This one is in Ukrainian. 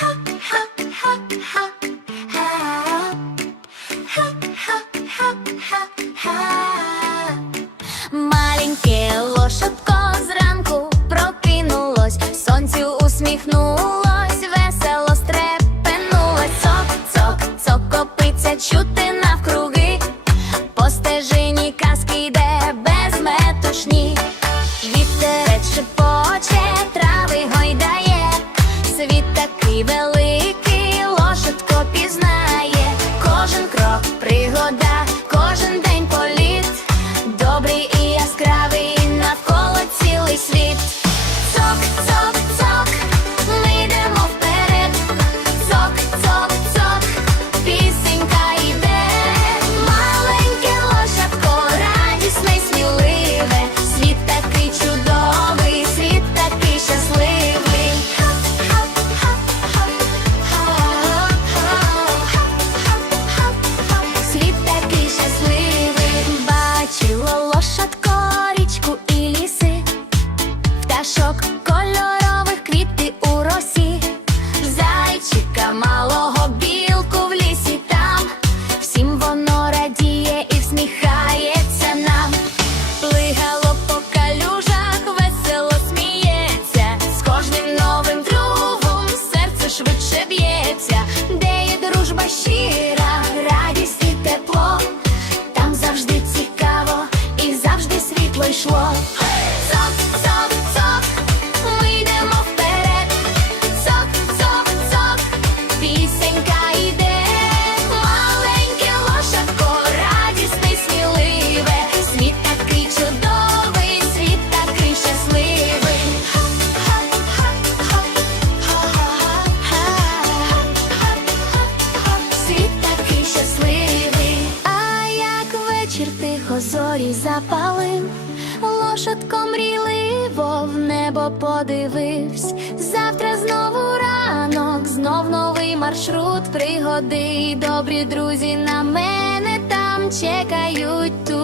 How зорі запалив, лошадком мріливо в небо подивись. Завтра знову ранок, знов новий маршрут пригоди. Добрі друзі на мене там чекають. тут